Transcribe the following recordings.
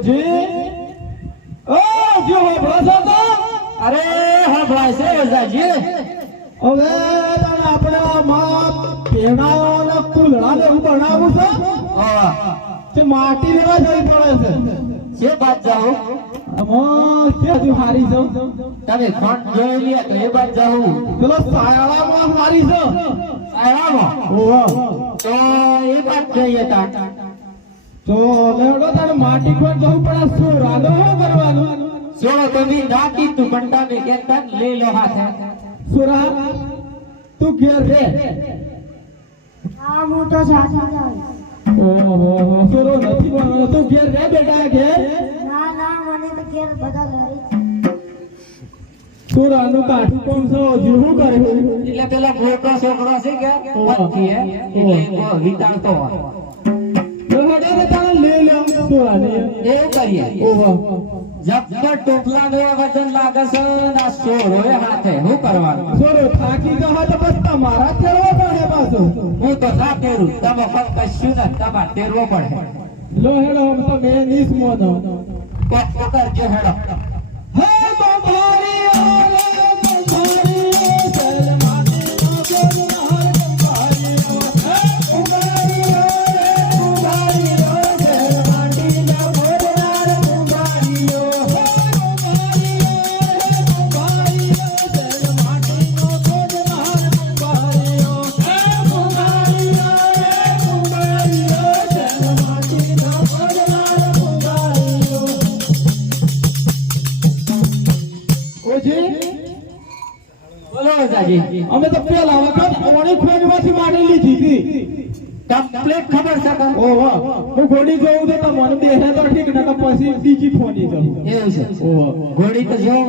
ઓજી ઓ જો તો? અરે છે હવે તને આપણે માં પેણાઓ કુલડા ને હું બનાવવું છે? હા. તે માટી લેવા જવી પડે છે. છે બાદ જાઉં. કે હારી છે? તમે ફોન જોઈ લે તો એ બાદ જાઉં. પેલો સાયળામાં હારી છે. આરામો ઓહો. તો એ બાદ જઈએ તા તો લેવડો તાર માટી ખોટ જવું પડે શું રાધો શું કરવાનું? સોળો તમે ના તું પણ ને કહેતા ને લઈ લો હાથે. સુરા તું ઘેર રે. હા હું તો સાચા જાઉં ઓહો સુરો નથી બોલવાનો તું ઘેર રે બેટા ઘેર? ના ના મને તો ઘેર બધા ઘરે સુરાનું કાઠું કોણ છો? હજુ શું કરે? એટલે પેલા મોટો છોકરા છે કે પંથી એટલે વિતાડતો હોય. એવું કરીએ. જબ્બર ટોપલા નો વજન લાગે છે ના સોળો એ હાથે. શું કરવાનું? સુરો થાકી જવા તો બસ તમારા ચડવો પડે પાછું. હું તો ના પહેરું. તમે ફક્ત કશું ને તમારે તેરવો પડે. લો હેડો તો મેં નીસ મોનો કોક પકડજો હેડો. કમ્પ્લીટ ખબર છે કે ઓહો હું ઘોડી જોઉં તો તમને બેસે તો ઠીક ને તો પછી બીજી ફોની જવું એવું છે. ઓહો ઘોડી તો જેવો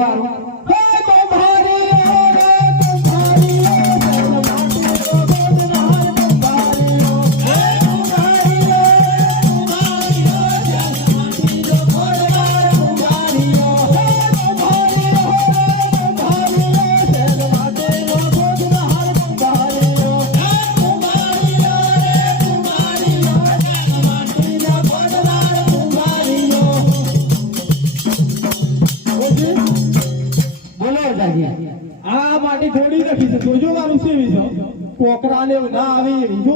કોકરા લેવ ના આવે જો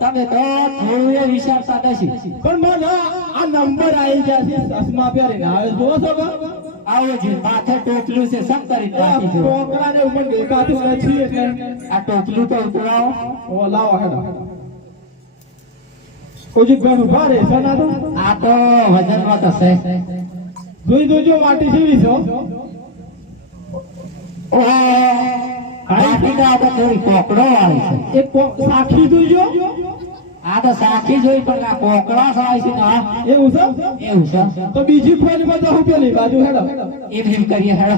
તમે તો થોડું વિચારતા નથી પણ મને આ નંબર આવી ગયા છે ચશ્મા પહેરીને હવે જો છો આવો જી માથે ટોપલું છે સંતરી બાકી જો કોકરા ને ઉપર દેખાતું નથી એટલે. આ ટોપલું તો ઉતરાવો ઓ લાવો હેડો. કોઈ ઘણું ભારે છે ના તો? આ તો વજનમાં તો છે. જોઈ જોજો માટી સીવી છો. ઓહો. માટી તો આ તો થોડી કોકડો વાળી છે. એ સાખી જોઈજો. આ તો સાખી જોઈ પણ આ કોકડા સાય છે આ એવું છે? એવું છે. તો બીજી ફોનમાં જાઉં પેલી બાજુ હેડો. એમ એમ કરીએ હેડો.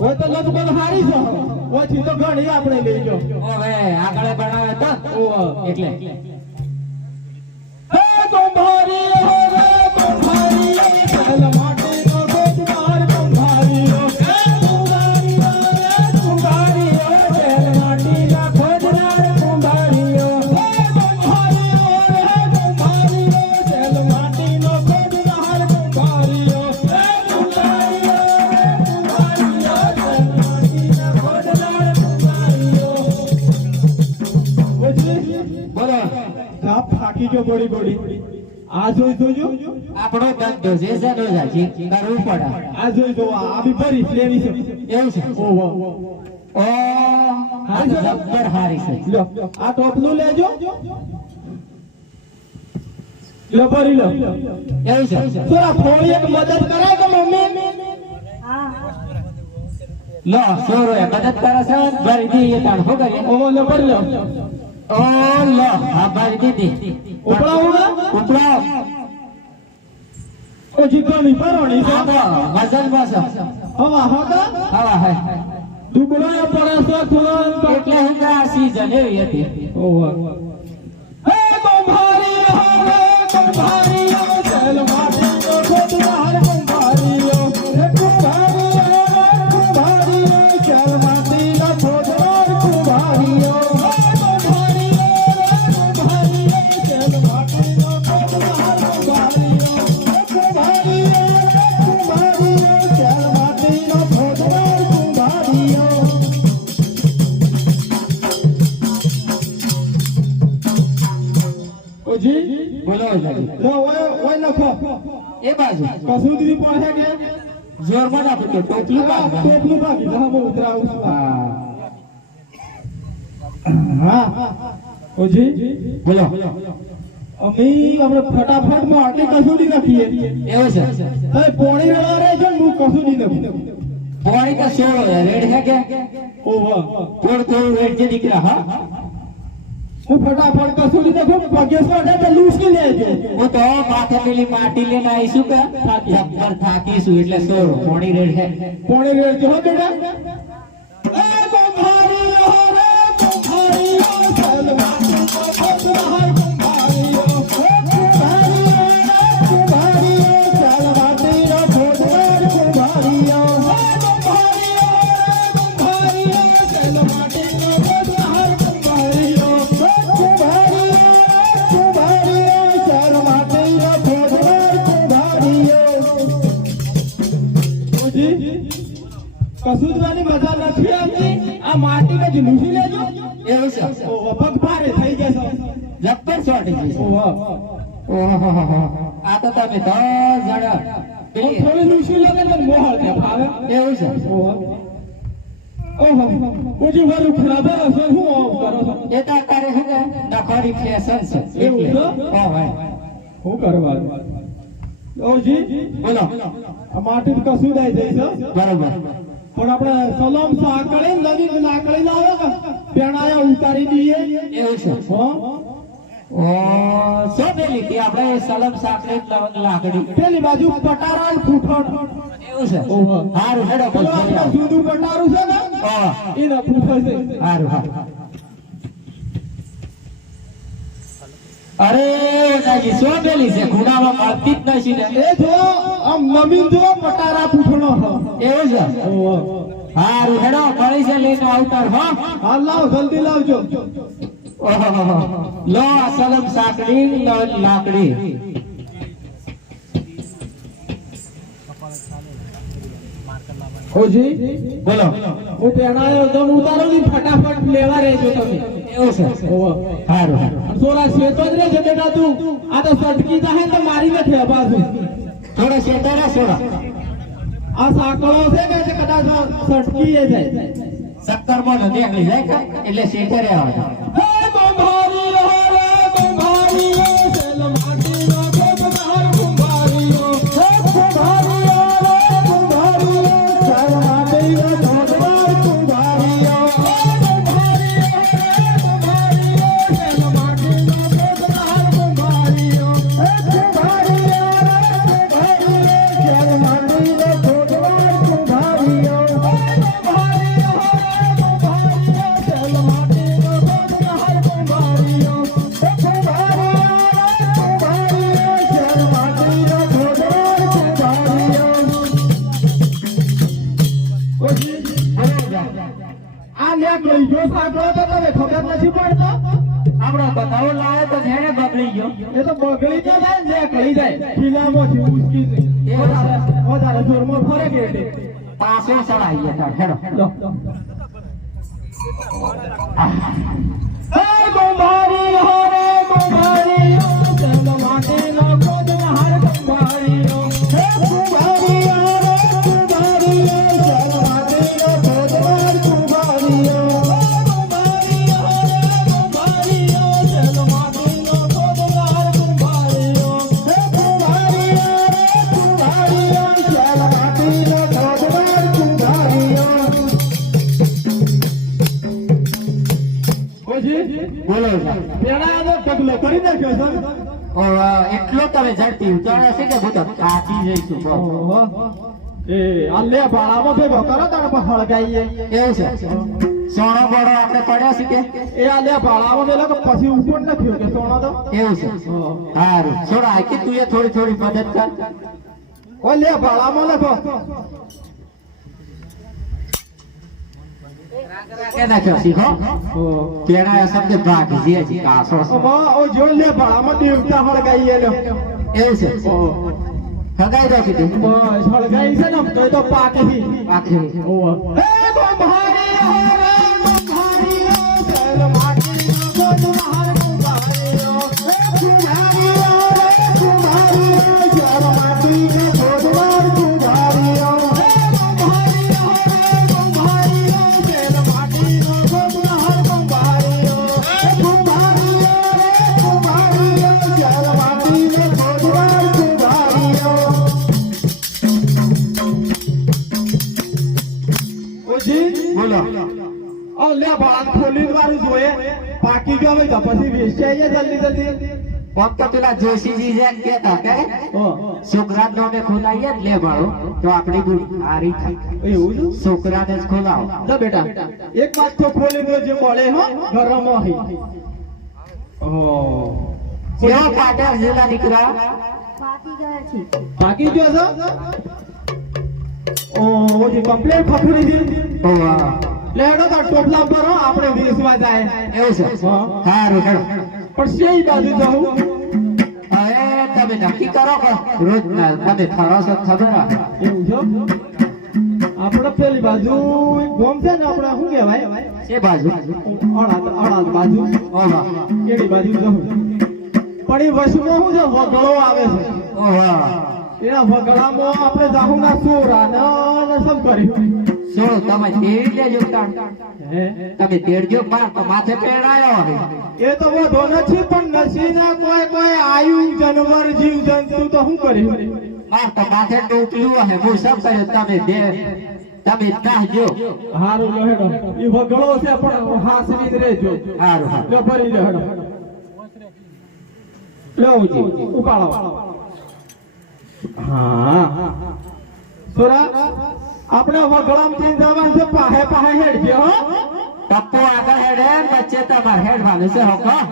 ઓય તો લગભગ હારી છે ઓછી તો ઘણી આપણે લઈ જો હવે આગળ બનાવે તો? ઓહ. એટલે. હે કુંભારી હો રે કુંભારી ચલ જો બોડી બોડી. આ જોઈ જોજો. આપણો જે છે ને જાજી કરવું પડે. આ જોઈ જો આ બી ભરી લેવી છે. એવું છે? ઓહો ઓ હા તો જબ્બર હારી છે. લો આ ટોપલું લેજો. લો ભરી લો. એવું છે? થોડા થોડી એક મદદ કરે કે મમ્મી? હા લો સોરો મદદ કરે છે. ભરી દી એ તાણ હો કરીએ ઓ લો પર લે. ઓ લો હા ભરી દીધી ઉપડા ઉપડા ઓ જીતવાની પરણી છે વજન બસ હવા હોતા હવા હે દુબળા પડે છે થોડા એટલે હું આ સીઝન એવી હતી ઓવા હે કસુદી પહોંચે કે? જોરમાં ના પડતો ટોપલું ભાગ ટોપલું ભાગ હા બહુ ઉતરાવું હા. ઓજી? બોલો. અમે આપણે ફટાફટમાં આટલી કસુદી લખીએ એવો પોણી વાળા રહે છે હું કસુદી લખું પોણી કા સોળો? રેડ છે કે? ઓહો. થોડું થોડું રેડ છે દીકરા હા? હું ફટાફટ કશું લીધે ખૂબ ભાગ્યસ્વાદ હે જલ્દી ઉસકી લેજે હું તો માથે પેલી માટી લઈને આવીશું કે થાકીશું એટલે સોળ પોણી રેડ છે પોણી રેડ જો બેટા? આ માટી જ લૂસી લેજો. એવું છે. પગ ભારે થઈ જશે જબ્બર ચોટી જશે આ તો તમે દસ જણા. થોડી લૂસી લે ને મને મોહર ને ભાવે. એવું છે. ઓહો. ઓજી વારું ખરાબ હશે હું આવું કરો એ તો અત્યારે શું કે નખોરી ફેશન છે. એવું છે? હા ભાઈ. હું કરવા? ઓજી બોલો. આ માટી કશું કસૂદાઈ જઈ છે? બરોબર. પણ આપણે સલમ સાંકળી નવી લાકડી લાવે કે પેણાયા ઉતારી દઈએ? એવું છે. હો? ઓ પેલી કે આપણે સલમ સાંકળી લાકડી. પેલી બાજુ પટારા ને ખૂંટણ એવું છે. ઓહો. હારું હેડો પેલું પછી જુદું પટારું છે ને? હા. એને પૂછે છે. હારું હારું. અરે નાજી પેલી છે ખૂણામાં મળતી જ નથી ને એ જો આમ નવીન જો પટારા પૂછણો હ. એવું છે ઓહો. હારું હેડો મળી છે લઈને આવતાર હો. હા લાવ જલ્દી લાવજો. લો સલમ સાકડી લવંગ લાકડી. ઓજી બોલો. હું પેણાયો તો ઉતારો ની ફટાફટ લેવા રહેજો તમે. એવું છે. સારું હારું. સોરા શેતો જ રહેજે બેટા તું આ તો સટકી જાહે તો મારી નથી બાજુ થોડા શેતો રે સોરા આ સાંકળો છે કે જે કદાચ સટકી એ જાય સત્તરમાં નથી જાય એટલે શેતરે રહેવા ફરે કે પાછો ગયા હેડો. કરી નાખ્યો એટલો તમે ઝડપી ઉતાર્યો છે કે હું તો થાકી જઈશું એ આ લે ભાડામાં ભેગો કરો તારે પણ હળગાઈએ. એવું છે? સોનો બોડો આપણે પડ્યો છે કે? એ આ લે ભાડામાં કે પછી ઉપર નાખ્યો કે સોનો તો. એવું છે? સારું. છોડો આ કે તું એ થોડી થોડી મદદ કર. ઓ લે લખો કે નાખ્યો શીખો? તેના શબ્દ ભાગી જે છે. કાસો ઓ જો લે ભાડામાં દેવતા છે હગાઈ દો કીધું બસ હળગાઈ છે ને તો તો પાકી પાકી ઓ એ ગોભારી ગયો હોય તો પછી વેચાઈએ જલ્દી જલ્દી. કોક તો પેલા જોશીજી જેમ કહેતા કે છોકરાનો ને ખોલાઈએ લે ભાડો. તો આપણી હારી થાય. એવું છોકરાને જ ખોલાવો. જા બેટા. એક વાત તો ખોલી દો જે મળે હો ગરમ હોય. ઓ. કેવો પાટણ જેલા દીકરા. પાકી ગયા છે. પાકી ગયો છે? ઓ ઓજી કમ્પ્લેટ ફફડી દી ઓવા. લે હેડો તો ટોપલા ઉપર હો, આપણે વેચવા જાય. એવું છે? હા. સારું હેડો. પણ સેઈ બાજુ જાઉં અરે તમે નક્કી કરો કે રોજ ના તમે ફરો છો ખબર એવું છે? આપણે પેલી બાજુ ગોમ છે ને આપણે શું કહેવાય? એ બાજુ. અડાદ અડાદ બાજુ. ઓહા કેડી બાજુ જાઉં પણ એ વસમાં શું છે? વગળો આવે છે. ઓહા એના વગડામાં આપણે જાહુના સોરા ને ને સમ કર્યું. શું તમે તેડી તાણ તમે તેડજો પાર તો માથે પહેરાયો એ તો વધો નથી પણ નસીના કોઈ કોઈ આયુ જનવર જીવ જંતુ તો શું કર્યું માર તો માથે ટોપલું હે હું સબ કર્યો તમે દે તમે કાહજો હારું લો હેડો. ઈ વગડો છે પણ હાસરી રહેજો. સારું સારું ફરી ભરી લે હેડો. લેવું છે ઉપાડો. હા. સોરા આપણે વગડામથી જવાનું છે પાહે પાહે હેડજે હો. ટપ્પો આગળ હેડે વચ્ચે તમારે હેડવાનું છે હોકો હે.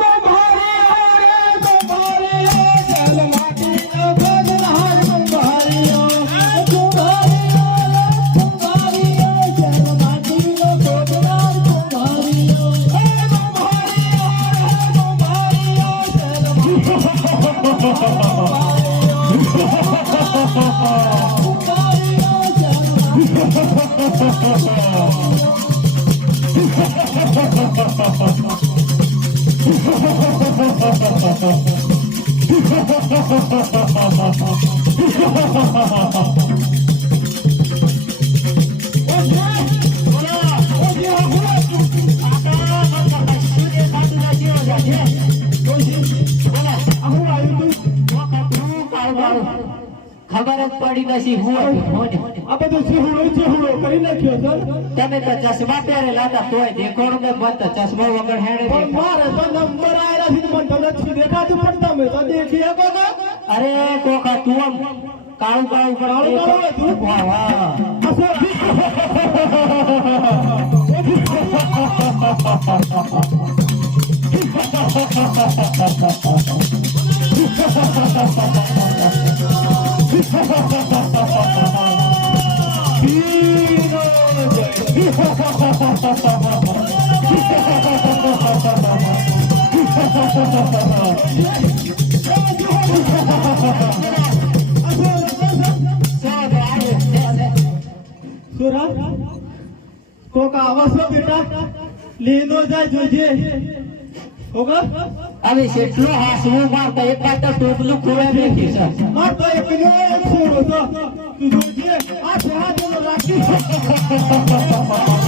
ગોભારી હો રે ગોભારી હો ચલ માટી નો ગોદરહાર ગોભારી હો ગોભારી હો રે ગોભારી ખબર જ પડી નથી હું આ બધું ચેહુડો ચેહુડો કરી નાખ્યો છે. તમે તો ચશ્મા પહેરેલા હતા તોય દેખોડું ને મત ચશ્મા વગર હેડે પણ. મારે તો નંબર આયેલા છે મને તમને નથી દેખાતું પણ તમે તો દેખી શકો છો. અરે કોકા તું આમ કાળું કાળું કાળું કાળું હતું? વાહ વાહ. કોક આવશો બેટા લેનો જાય જોજે ઓકે હવે કેટલો હાસવું મારતો એક વાર તો ટોપલું ખોવાઈ માર તો એક એક તો તું જોજે, આ છોડા રાખી.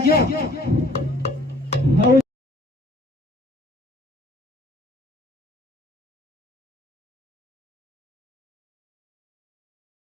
છે હા દેખાડજો